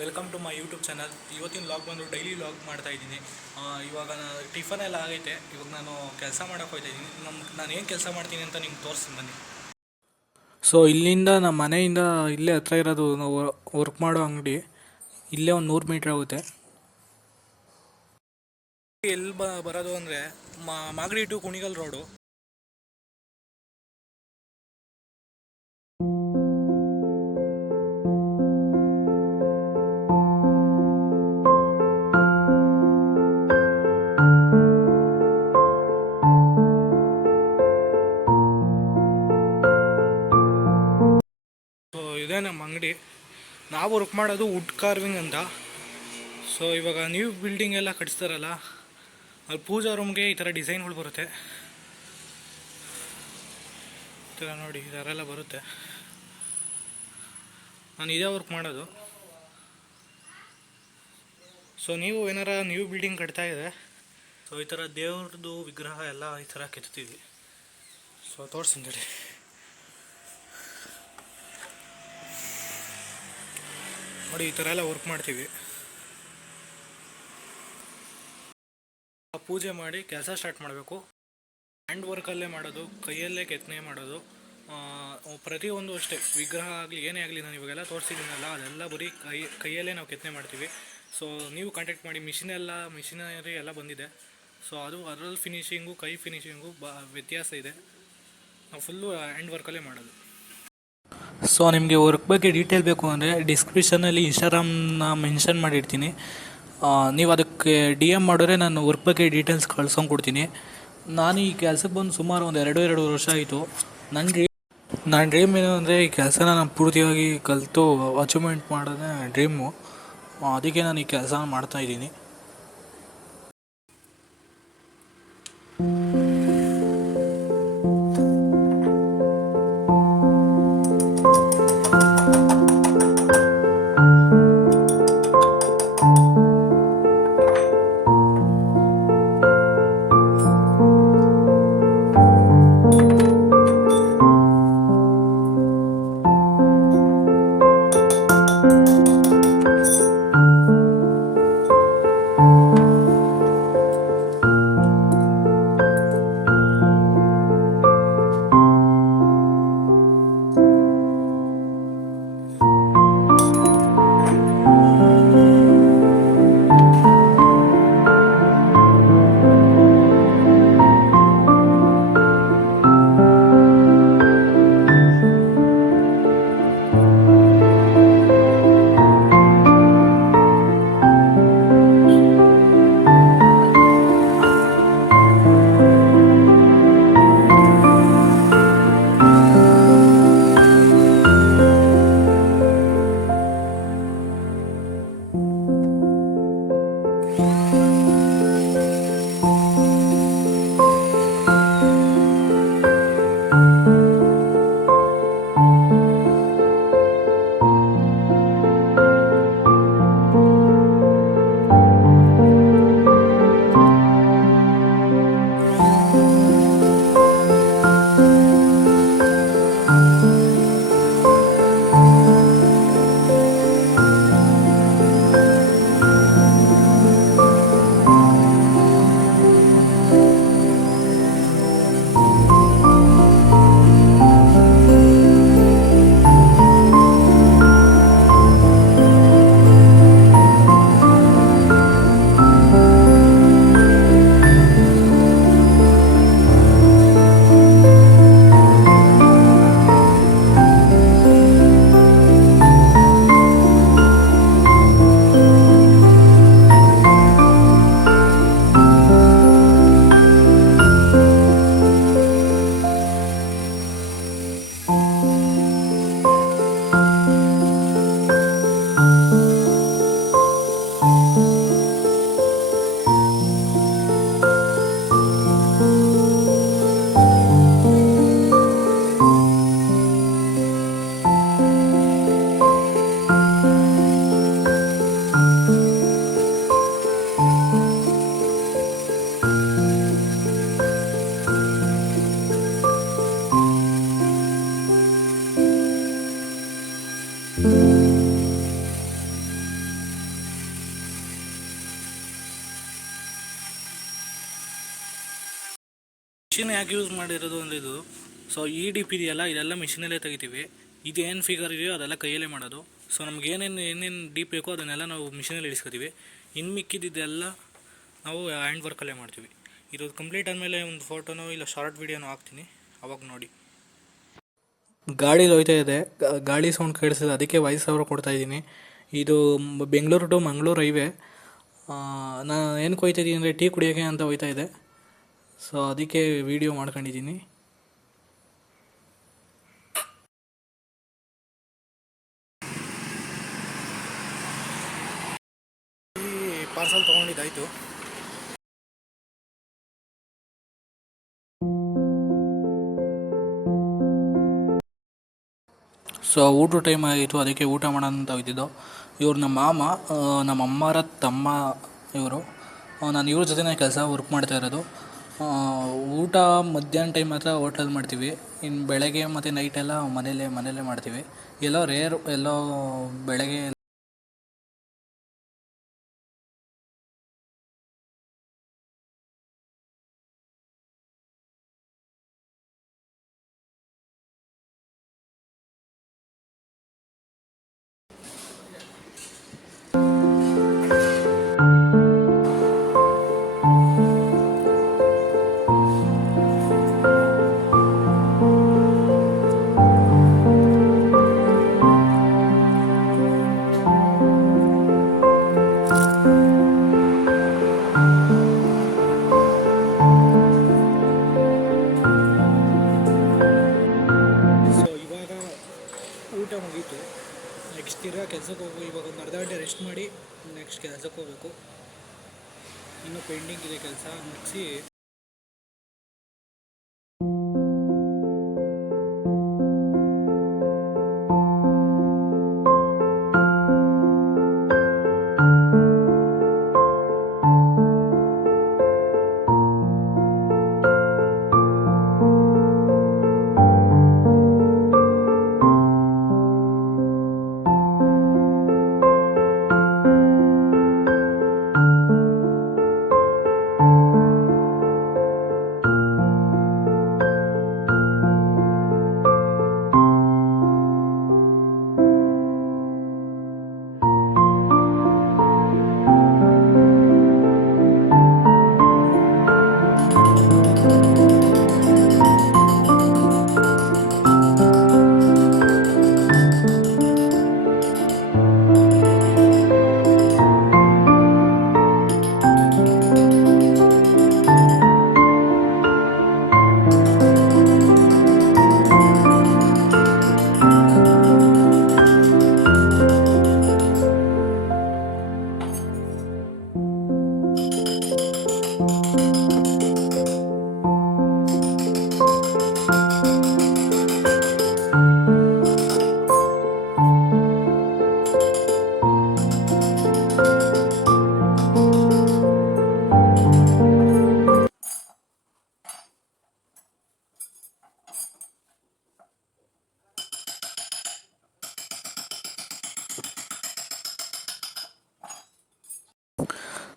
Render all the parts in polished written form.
Welcome to my YouTube channel. ಇವತ್ತಿನ log ಬಂದು daily log ಮಾಡ್ತಾ ಇದ್ದೀನಿ. ಇವಾಗ ಟಿಫನ್ ಎಲ್ಲ ಆಗೈತೆ. ಇವಾಗ ನಾನು ಕೆಲಸ ಮಾಡೋಕೆ ಹೋಗ್ತಾ ಇದ್ದೀನಿ. ನಾನು ಏನು ಕೆಲಸ ಮಾಡ್ತೀನಿ ಅಂತ ನಿಮ್ಗೆ ತೋರಿಸ್ತೀನಿ ಬನ್ನಿ. ಸೊ ಇಲ್ಲಿಂದ ನಮ್ಮ ಮನೆಯಿಂದ ಇಲ್ಲೇ ಹತ್ರ ಇರೋದು ನಾವು ವರ್ಕ್ ಮಾಡೋ ಅಂಗಡಿ. ಇಲ್ಲೇ ಒಂದು 100 ಮೀಟ್ರ್ ಆಗುತ್ತೆ. ಎಲ್ಲಿ ಬರೋದು ಅಂದರೆ Magadi to Kunigal road. So ಇದೇ ನಮ್ಮ ಅಂಗಡಿ. ನಾವು ವರ್ಕ್ ಮಾಡೋದು ವುಡ್ ಕಾರ್ವಿಂಗ್ ಅಂತ. ಸೊ ಇವಾಗ ನ್ಯೂ ಬಿಲ್ಡಿಂಗ್ ಎಲ್ಲ ಕಟ್ಸ್ತಾರಲ್ಲ, ಅಲ್ಲಿ ಪೂಜಾ ರೂಮ್ಗೆ ಈ ಥರ ಡಿಸೈನ್ಗಳು ಬರುತ್ತೆ. ಈ ಥರ ನೋಡಿ, ಈ ಥರ ಎಲ್ಲ ಬರುತ್ತೆ. ನಾನು ಇದೇ ವರ್ಕ್ ಮಾಡೋದು. ಸೊ ನೀವು ಏನಾರ ನ್ಯೂ ಬಿಲ್ಡಿಂಗ್ ಕಟ್ತಾ ಇದೆ, ಸೊ ಈ ಥರ ದೇವ್ರದ್ದು ವಿಗ್ರಹ ಎಲ್ಲ ಈ ಥರ ಕೆತ್ತೀವಿ. ಸೊ ತೋರಿಸ್ತೀನಿ ನೋಡಿ, ಈ ಥರ ಎಲ್ಲ ವರ್ಕ್ ಮಾಡ್ತೀವಿ. ಪೂಜೆ ಮಾಡಿ ಕೆಲಸ ಸ್ಟಾರ್ಟ್ ಮಾಡಬೇಕು. ಹ್ಯಾಂಡ್ ವರ್ಕಲ್ಲೇ ಮಾಡೋದು, ಕೈಯಲ್ಲೇ ಕೆತ್ತನೆ ಮಾಡೋದು. ಪ್ರತಿಯೊಂದು ಅಷ್ಟೇ, ವಿಗ್ರಹ ಆಗಲಿ ಏನೇ ಆಗಲಿ, ನಾನು ಇವಾಗೆಲ್ಲ ತೋರಿಸಿದ್ದೀನಲ್ಲ, ಅದೆಲ್ಲ ಬರೀ ಕೈಯಲ್ಲೇ ನಾವು ಕೆತ್ತನೆ ಮಾಡ್ತೀವಿ. ಸೊ ನೀವು ಕಾಂಟ್ಯಾಕ್ಟ್ ಮಾಡಿ. ಮಿಷಿನರಿ ಎಲ್ಲ ಬಂದಿದೆ. ಸೊ ಅದರಲ್ಲಿ ಫಿನಿಶಿಂಗು, ಕೈ ಫಿನಿಶಿಂಗು ವ್ಯತ್ಯಾಸ ಇದೆ. ನಾವು ಫುಲ್ಲು ಹ್ಯಾಂಡ್ ವರ್ಕಲ್ಲೇ ಮಾಡೋದು. ಸೊ ನಿಮಗೆ ವರ್ಕ್ ಬಗ್ಗೆ ಡೀಟೇಲ್ ಬೇಕು ಅಂದರೆ ಡಿಸ್ಕ್ರಿಪ್ಷನಲ್ಲಿ ಇನ್ಸ್ಟಾಗ್ರಾಮ್ನ ಮೆನ್ಷನ್ ಮಾಡಿರ್ತೀನಿ. ನೀವು ಅದಕ್ಕೆ DM ಮಾಡಿದ್ರೆ ನಾನು ವರ್ಕ್ ಬಗ್ಗೆ ಡೀಟೇಲ್ಸ್ ಕಳ್ಸ್ಕೊಂಡು ಕೊಡ್ತೀನಿ. ನಾನು ಈ ಕೆಲಸಕ್ಕೆ ಬಂದು ಸುಮಾರು ಒಂದು 2 ವರ್ಷ ಆಯಿತು. ನನ್ನ ಡ್ರೀಮ್ ಏನು ಅಂದರೆ ಈ ಕೆಲಸನ ನಾನು ಪೂರ್ತಿಯಾಗಿ ಕಲಿತು ಅಚೀವ್ಮೆಂಟ್ ಮಾಡೋದೇ ಡ್ರೀಮು. ಅದಕ್ಕೆ ನಾನು ಈ ಕೆಲಸ ಮಾಡ್ತಾಯಿದ್ದೀನಿ. ಮಿಷಿನ್ ಯಾಕೆ ಯೂಸ್ ಮಾಡಿರೋದು ಅಂದರೆ ಇದು ಸೊ ಈ ಡಿಪ್ ಇದೆಯಲ್ಲ ಇದೆಲ್ಲ ಮಿಷಿನಲ್ಲೇ ತೆಗಿತೀವಿ. ಇದೇನು ಫಿಗರ್ ಇದೆಯೋ ಅದೆಲ್ಲ ಕೈಯಲ್ಲೇ ಮಾಡೋದು. ಸೊ ನಮ್ಗೆ ಏನೇನು ಡೀಪ್ ಬೇಕೋ ಅದನ್ನೆಲ್ಲ ನಾವು ಮಿಷಿನಲ್ಲಿ ಇಳಿಸ್ಕೊತೀವಿ. ಇನ್ನು ಮಿಕ್ಕಿದ್ದೆಲ್ಲ ನಾವು ಹ್ಯಾಂಡ್ ವರ್ಕಲ್ಲೇ ಮಾಡ್ತೀವಿ. ಇದು ಕಂಪ್ಲೀಟ್ ಆದಮೇಲೆ ಒಂದು ಫೋಟೋನೋ ಇಲ್ಲ ಶಾರ್ಟ್ ವೀಡಿಯೋನೋ ಹಾಕ್ತೀನಿ, ಅವಾಗ ನೋಡಿ. ಗಾಡಿ ಹೋಯ್ತಾ ಇದೆ, ಗಾಳಿ ಸೌಂಡ್ ಕೇಳಿಸಿದೆ, ಅದಕ್ಕೆ ವಾಯ್ಸ್ ಓವರ್ ಕೊಡ್ತಾಯಿದ್ದೀನಿ. ಇದು ಬೆಂಗಳೂರು ಟು ಮಂಗಳೂರು ಹೈವೇ. ನಾನು ಏನು ಕೊಯ್ತಾಯಿದ್ದೀನಿ ಅಂದರೆ ಟೀ ಕುಡಿಯೋಕ್ಕೆ ಅಂತ ಹೋಯ್ತಾ ಇದೆ. ಸೊ ಅದಕ್ಕೆ ವೀಡಿಯೋ ಮಾಡ್ಕೊಂಡಿದ್ದೀನಿ. ಈ ಪಾರ್ಸಲ್ ತೊಗೊಂಡಿದ್ದಾಯಿತು. ಸೊ ಊಟ ಟೈಮ್ ಆಗಿತ್ತು, ಅದಕ್ಕೆ ಊಟ ಮಾಡೋಣ ಅಂತ ಹೋಗ್ತಿದ್ದೋ. ಇವ್ರು ನಮ್ಮ ಮಾಮ, ನಮ್ಮ ಅಮ್ಮರ ತಮ್ಮ ಇವರು. ನಾನು ಇವ್ರ ಜೊತೆನೇ ವರ್ಕ್ ಮಾಡ್ತಾ ಇರೋದು. ಊಟ ಮಧ್ಯಾಹ್ನ ಟೈಮ್ ಮಾತ್ರ ಹೋಟ್ಲಲ್ಲಿ ಮಾಡ್ತೀವಿ. ಇನ್ನು ಬೆಳಗ್ಗೆ ಮತ್ತು ನೈಟೆಲ್ಲ ಮನೇಲೇ ಮಾಡ್ತೀವಿ. ಎಲ್ಲೋ ರೇರು, ಎಲ್ಲೋ ಬೆಳಗ್ಗೆ. ಊಟ ಮುಗೀತು. ನೆಕ್ಸ್ಟ್ ಕೆಲಸಕ್ಕೆ ಹೋಗು. ಇವಾಗ ಒಂದು ಅರ್ಧ ಗಂಟೆ ರೆಸ್ಟ್ ಮಾಡಿ ನೆಕ್ಸ್ಟ್ ಕೆಲಸಕ್ಕೆ ಹೋಗಬೇಕು. ಇನ್ನೂ ಪೆಂಡಿಂಗ್ ಇದೆ ಕೆಲಸ ಮುಗಿಸಿ.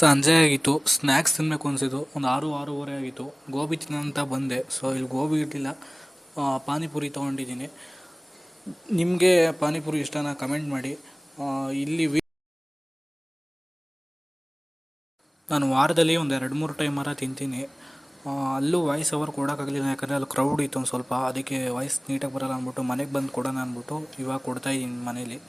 ಸಂಜೆ ಆಗಿತ್ತು, ಸ್ನ್ಯಾಕ್ಸ್ ತಿನ್ನಬೇಕು ಅನಿಸಿತು. ಒಂದು 6-6:30 ಆಗಿತ್ತು. ಗೋಬಿ ತಿನ್ನೋಂತ ಬಂದೆ. ಸೊ ಇಲ್ಲಿ ಗೋಬಿ ಇರಲಿಲ್ಲ, ಪಾನಿಪುರಿ ತೊಗೊಂಡಿದ್ದೀನಿ. ನಿಮಗೆ ಪಾನಿಪುರಿ ಇಷ್ಟನಾ ಕಮೆಂಟ್ ಮಾಡಿ. ಇಲ್ಲಿ ನಾನು ವಾರದಲ್ಲಿ ಒಂದು 2-3 ಟೈಮರ ತಿಂತೀನಿ. ಅಲ್ಲೂ ವಾಯ್ಸ್ ಓವರ್ ಕೊಡೋಕ್ಕಾಗಲಿಲ್ಲ, ಯಾಕಂದರೆ ಅಲ್ಲಿ ಕ್ರೌಡ್ ಇತ್ತು ಒಂದು ಸ್ವಲ್ಪ. ಅದಕ್ಕೆ ವಾಯ್ಸ್ ನೀಟಾಗಿ ಬರೋಲ್ಲ ಅಂದ್ಬಿಟ್ಟು ಮನೆಗೆ ಬಂದು ಕೊಡೋಣ ಅಂದ್ಬಿಟ್ಟು ಇವಾಗ ಕೊಡ್ತಾಯಿದ್ದೀನಿ ಮನೇಲಿ.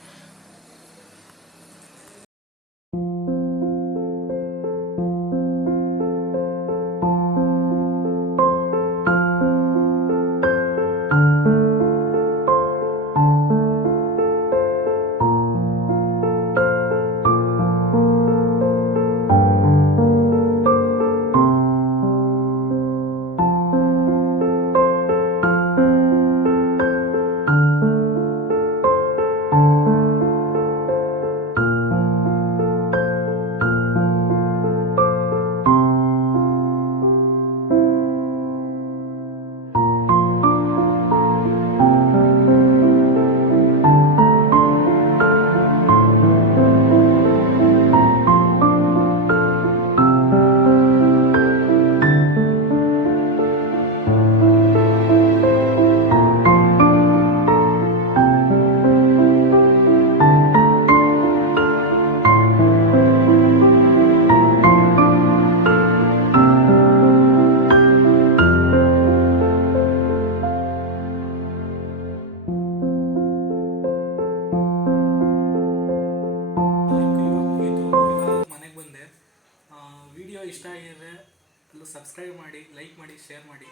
ಸಬ್ಸ್ಕ್ರೈಬ್ ಮಾಡಿ, ಲೈಕ್ ಮಾಡಿ, ಶೇರ್ ಮಾಡಿ.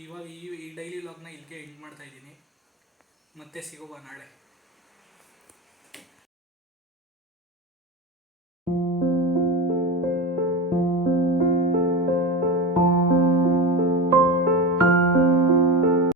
ಇವಾಗ ಈ ಡೈಲಿ ವ್ಲಾಗ್ನ ಇಲ್ಲಿಗೆ ಎಂಡ್ ಮಾಡ್ತಾಯಿದ್ದೀನಿ. ಮತ್ತೆ ಸಿಗೋಣ ನಾಳೆ.